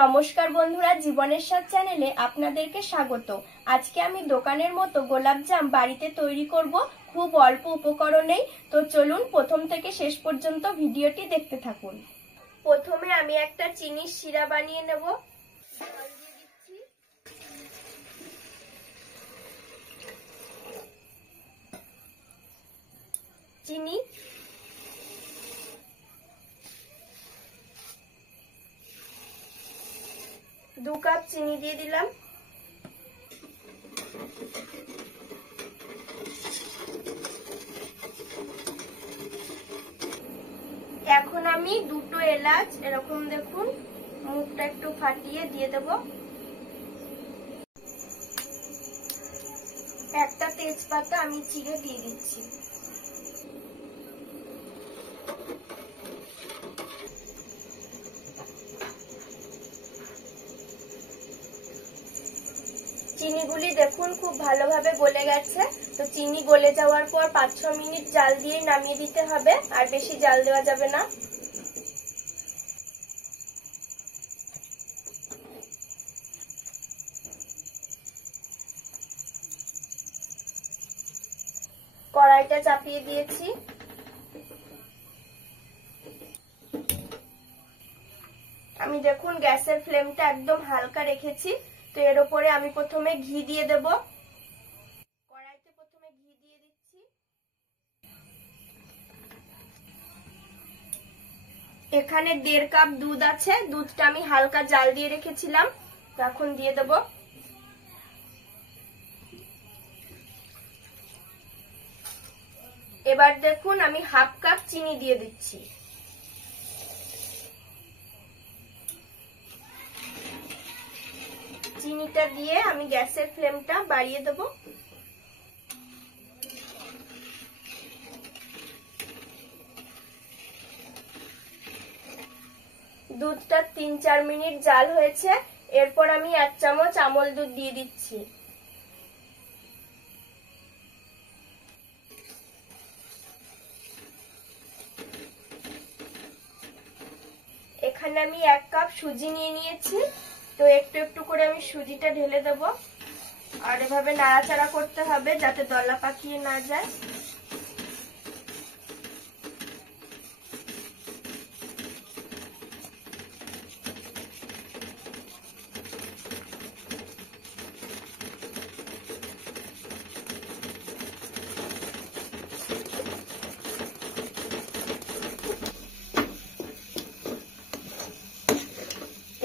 নমস্কার বন্ধুরা, জীবনের স্বাদ চ্যানেলে আপনাদেরকে স্বাগত। আজকে আমি দোকানের মতো গোলাপজাম বাড়িতে তৈরি করব খুব অল্প উপকরণেই। তো চলুন প্রথম থেকে শেষ পর্যন্ত ভিডিওটি দেখতে থাকুন। প্রথমে আমি একটা চিনির শিরা বানিয়ে নেব। চিনি, 2 কাপ চিনি দিয়ে দিলাম। এখন আমি 2টো এলাচ এরকম দেখুন মুখটা একটু ফাটিয়ে দিয়ে দেব। একটা তেজপাতা আমি চিড়ে দিয়ে দিচ্ছি। চিনিগুলি দেখুন খুব ভালোভাবে গলে গেছে। তো চিনি গলে যাওয়ার পর 5-6 মিনিট জাল দিয়ে নামিয়ে দিতে হবে, আর বেশি জাল দেওয়া যাবে না। কড়াইটা চাপিয়ে দিয়েছি। আমি দেখুন গ্যাসের ফ্লেমটা একদম হালকা রেখেছি। তো এর উপরে আমি প্রথমে ঘি দিয়ে দেব। কড়াইতে প্রথমে ঘি দিয়ে দিচ্ছি। এখানে 1.5 কাপ দুধ আছে, দুধটা আমি হালকা জাল দিয়ে রেখেছিলাম। তো এখন দিয়ে দেব। এবার দেখুন আমি 1/2 কাপ চিনি দিয়ে দিচ্ছি। চিনিটা দিয়ে আমি গ্যাসের ফ্লেমটা বাড়িয়ে দেব। দুধটা 3-4 মিনিট জাল হয়েছে। এরপর আমি 1 চামচ আমল দুধ দিয়ে দিচ্ছি। এখানে আমি 1 কাপ সুজি নিয়ে নিয়েছি। তো একটু একটু করে আমি সুজিটা ঢেলে দেব, আর এভাবে নাড়াচাড়া করতে হবে যাতে দলা পাকিয়ে না যায়।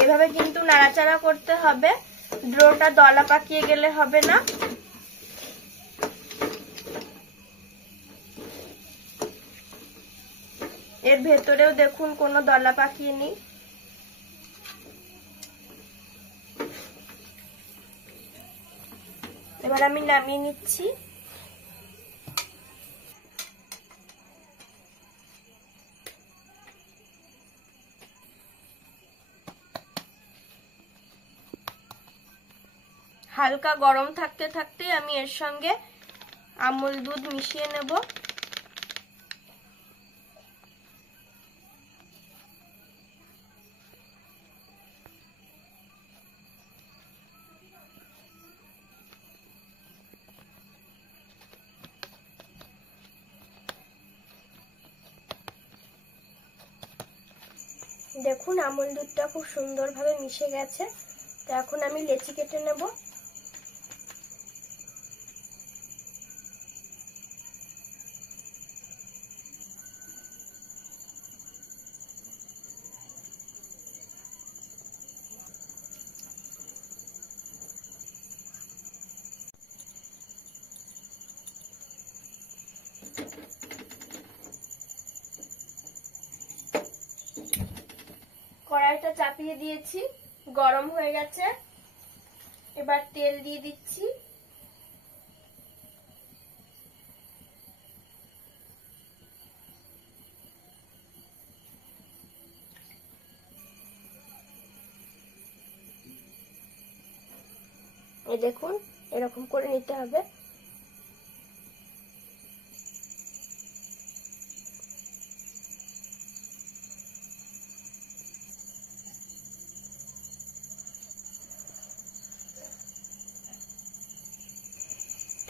এভাবে কিন্তু নাড়াচাড়া করতে হবে, ডোটা দলা পাকিয়ে গেলে হবে না। এর ভেতরেও দেখুন কোনো দলা পাকিয়ে নেই। এবার আমি নামিয়ে নিচ্ছি। হালকা গরম থাকতে থাকতে আমি এর সঙ্গে আমুল দুধ মিশিয়ে নেব। দেখুন আমুল দুধটা খুব সুন্দরভাবে মিশে গেছে। তো এখন আমি লেচি কেটে নেব। কড়াইটা চাপিয়ে দিয়েছি, গরম হয়ে গেছে। এবার তেল দিয়ে দিচ্ছি। এই দেখুন এরকম করে নিতে হবে।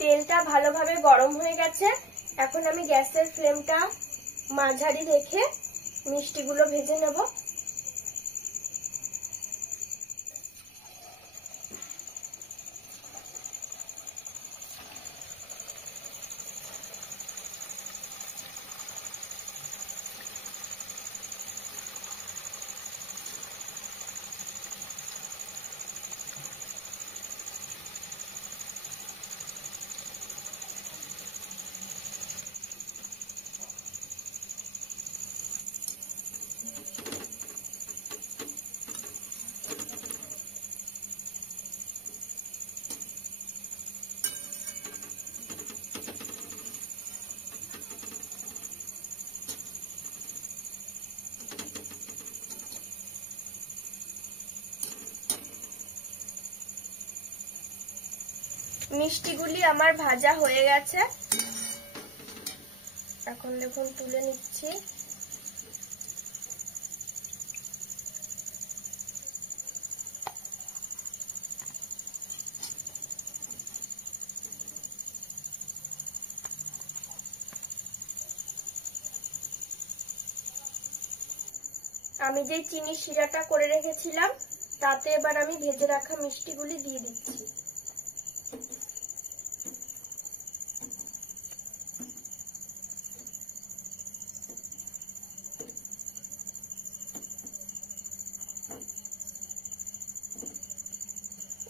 তেলটা ভালোভাবে গরম হয়ে গেছে। এখন আমি গ্যাসের ফ্লেমটা মাঝারি রেখে মিষ্টিগুলো ভেজে নেব। মিষ্টিগুলি আমার ভাজা হয়ে গেছে, এখন দেখুন তুলে নিচ্ছি। আমি যে চিনি শিরাটা করে রেখেছিলাম তাতে এবার আমি ভেজে রাখা মিষ্টিগুলি দিয়ে দিচ্ছি।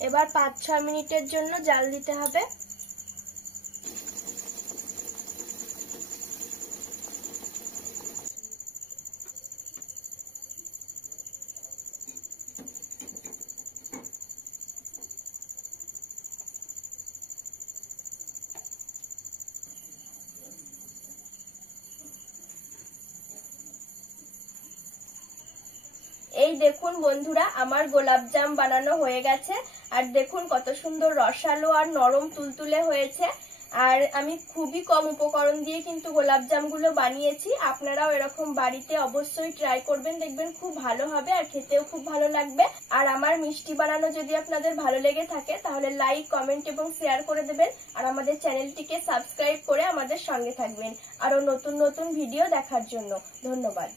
এবার 5-6 মিনিটের জন্য জাল দিতে হবে। এই দেখুন বন্ধুরা, আমার গোলাপজাম বানানো হয়ে গেছে। আর দেখুন কত সুন্দর রসালো আর নরম তুলতুলে হয়েছে। আর আমি খুবই কম উপকরণ দিয়ে কিন্তু গোলাপজামগুলো বানিয়েছি। আপনারাও এরকম বাড়িতে অবশ্যই ট্রাই করবেন, দেখবেন খুব ভালো হবে আর খেতেও খুব ভালো লাগবে। আর আমার মিষ্টি বানানো যদি আপনাদের ভালো লেগে থাকে তাহলে লাইক, কমেন্ট এবং শেয়ার করে দেবেন। আর আমাদের চ্যানেলটিকে সাবস্ক্রাইব করে আমাদের সঙ্গে থাকবেন আরো নতুন নতুন ভিডিও দেখার জন্য। ধন্যবাদ।